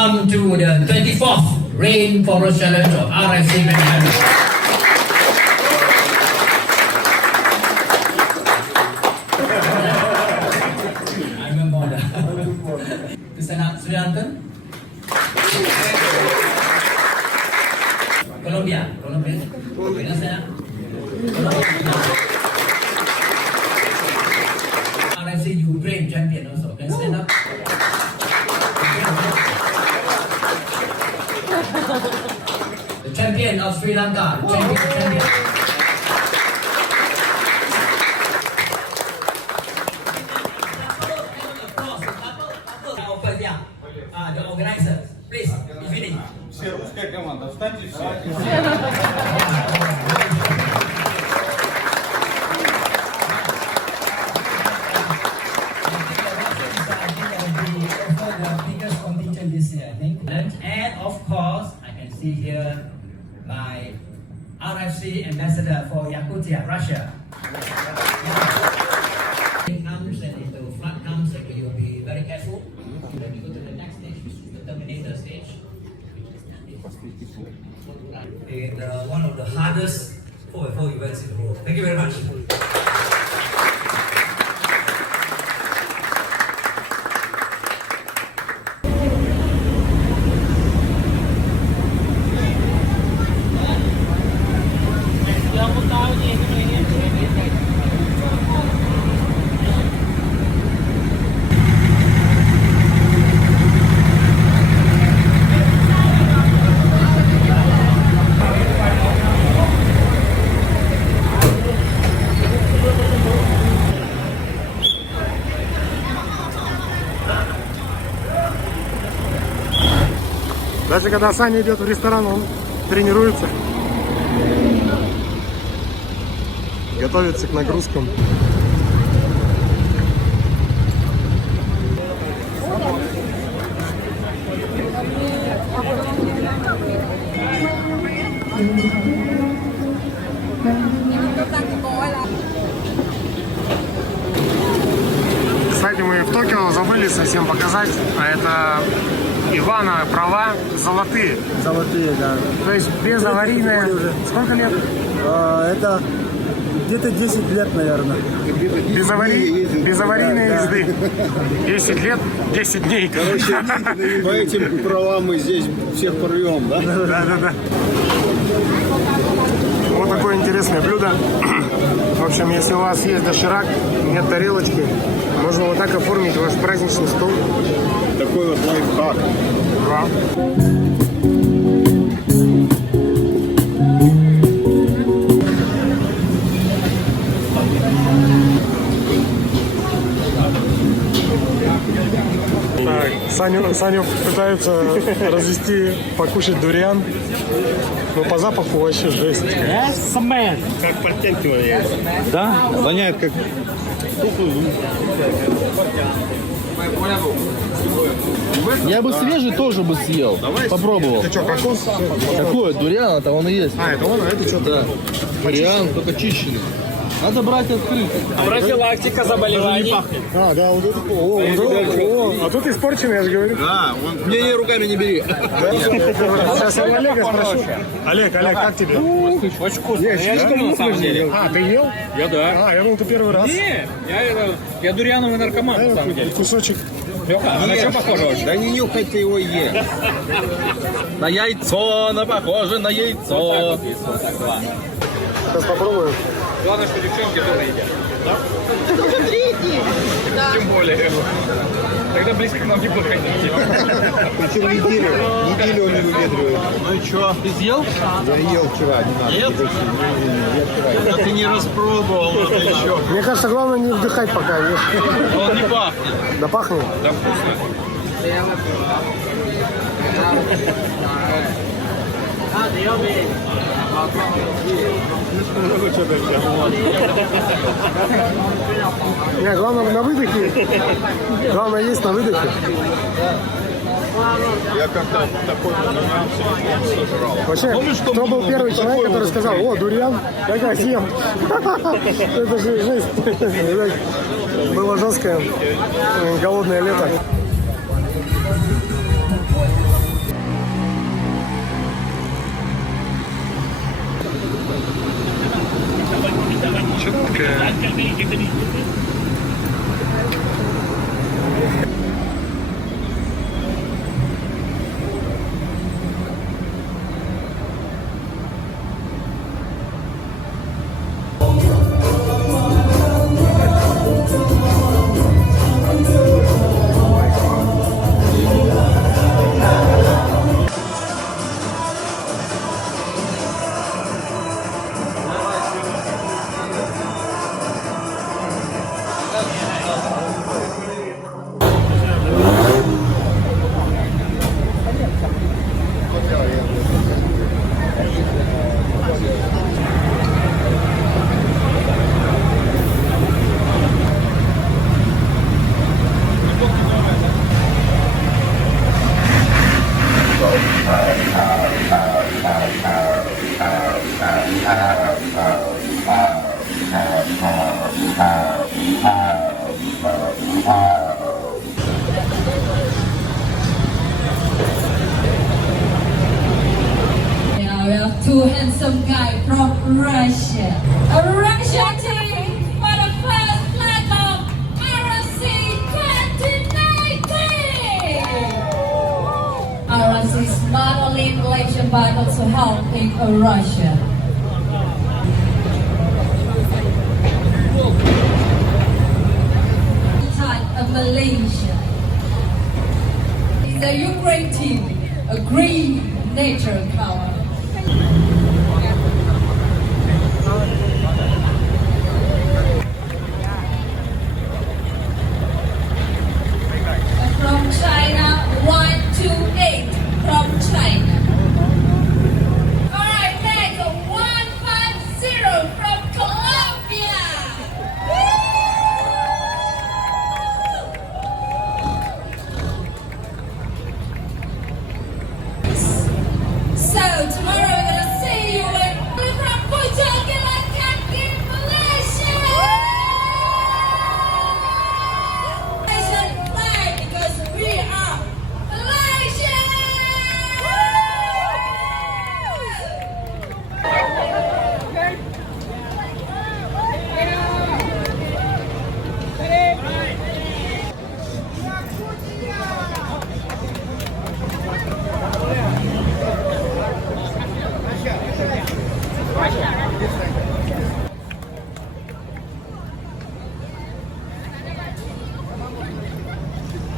welcome to the 24th Rainforest Challenge of RFC Management. I remember that. To stand up, Sri Lankan. Colombia. Stand up. RFC Ukraine champion also. Can you stand up? The champion of Sri Lanka. Champion. The organizers, please, finish. Все, русская команда, встаньте все. And of course, I can see here my RFC ambassador for Yakutia, Russia. It comes and if the flood comes, you'll be very careful. Then we go to the next stage, which is the Terminator stage. And one of the hardest 4x4 events in the world. Thank you very much. Даже когда Саня идет в ресторан, он тренируется, готовится к нагрузкам. Кстати, мы в Токио забыли совсем показать, а это Ивана права золотые. Золотые, да. То есть безаварийные. Сколько лет? Это где-то 10 лет, наверное. Безаварийные езды. 10 лет, 10 дней. Короче, по этим правам мы здесь всех порвем, да? Да. Вот такое интересное блюдо. В общем, если у вас есть доширак, нет тарелочки, можно вот так оформить ваш праздничный стол. Такой вот лайфхак. Да. Так, Саню пытаются развести, покушать дуриан. Но по запаху вообще жесть. Как подтягивание. Да? Воняет как... Я бы свежий тоже бы съел. Попробовал. Это что, кокос? Какой? Дуриан, это он и есть. А, это он, а это что? Да. Дуриан, только чищенный. Надо брать открытый. Профилактика заболеваний. А, да, вот это. А тут испорченный, я же говорю. Да, он... Не, руками не бери. Сейчас я Олега спрошу. Олег, как тебе? Очень вкусно. Я не думал, на самом деле. А, ты ел? Я да. А, я думал, ты первый раз. Не, я дуриановый наркоман, на самом деле. Кусочек. Лёха, а на что похоже очень? Да не нюхай ты его ешь. На яйцо, на похоже на яйцо. Сейчас попробую. Главное, что девчонки тоже едят. Да? Это уже третий. Тем более. Тогда близко к нам не подходите. Причем неделю он не выветривает. Ну и что, ты съел? Я ел вчера, не надо. Нет? А ты не распробовал это еще. Мне кажется, главное не вдыхать пока ешь. Он не пахнет. Да пахнет? Да вкусно. Не, главное на выдохе. Главное есть на выдохе. Я как-то такой нагнался, сожрал. Вообще, кто был первый человек, который сказал: о, дуриан, я съем. Это же жесть. Было жесткое, голодное лето. Что такое? Now we have two handsome guys from Russia. A Russian team for the first flag of RC 2019. RC is not only in Malaysia but also helping Russia. Of Malaysia. It's a Ukraine team, a green nature color. From China, 128 from China. Alright, next 150 from Colombia. So tomorrow we're gonna see you from Portugal in Malaysia. Malaysian flag because we are Malaysia.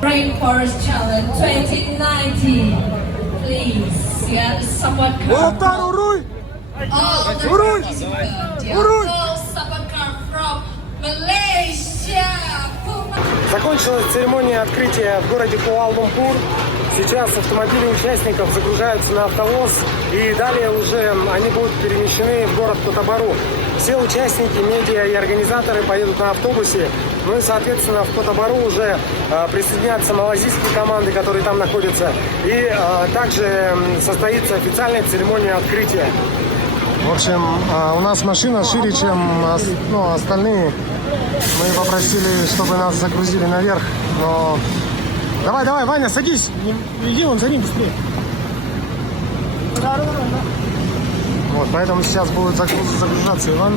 Rainforest Challenge 2019. Please, get someone come. All the participants, all someone come from Malaysia. Закончилась церемония открытия в городе Куала-Лумпур. Сейчас автомобили участников загружаются на автовоз, и далее уже они будут перемещены в город Кота Бару. Все участники, медиа и организаторы поедут на автобусе. Ну и, соответственно, в Кота Бару уже присоединятся малазийские команды, которые там находятся. И также состоится официальная церемония открытия. В общем, у нас машина шире, чем остальные. Мы попросили, чтобы нас загрузили наверх, но... Давай, Ваня, садись. Иди вон за ним быстрее. Вот, поэтому сейчас будет загружаться Иван.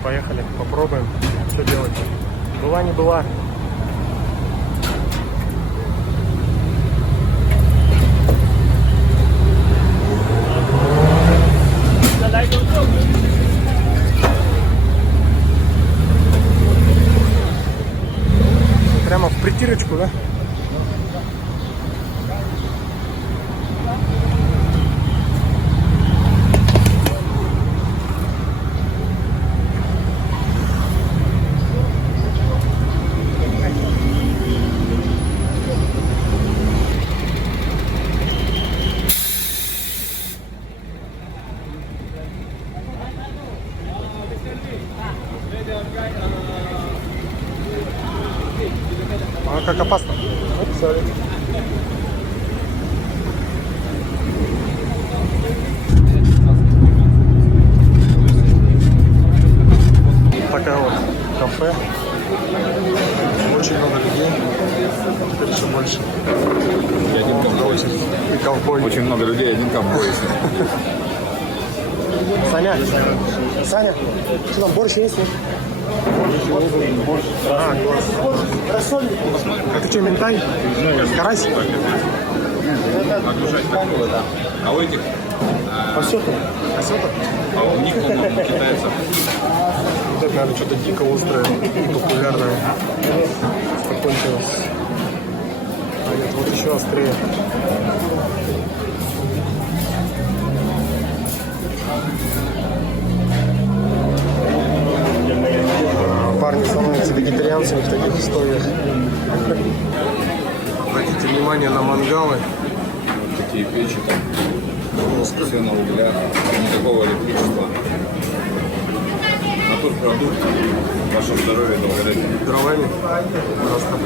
Поехали, попробуем, что делать. Была не была. Прямо в притирочку, да? как опасно. Такая вот кафе. Очень много людей. Теперь еще больше. И один ковбой. И ковбой. Очень много людей, один ковбой. Саня, Саня, что там, борщ есть? Борщ. А, класс. Это что, ментай? Карась? А у этих, Осетр. Осетр? а у них, по-моему, китайцев. Вот это, наверное, что-то дико острое и популярное. Закончилось. А нет, вот еще острее. Парни становятся вегетарианцами в таких условиях. Обратите внимание на мангалы. Вот такие печи там. Все на углях, никакого электричества. Натурпродукт. Ваше здоровье, долголетие. Дровами. Просто.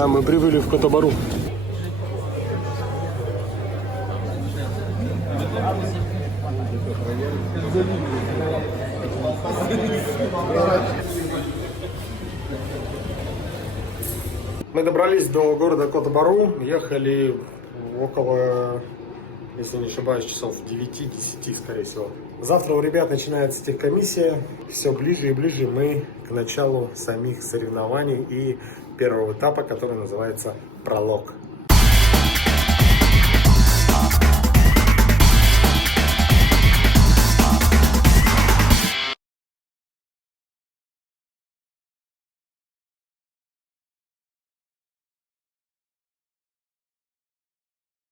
Да, мы прибыли в Кота Бару. Мы добрались до города Кота Бару, ехали около, если не ошибаюсь, часов 9-10, скорее всего. Завтра у ребят начинается техкомиссия, все ближе и ближе мы к началу самих соревнований и первого этапа, который называется пролог.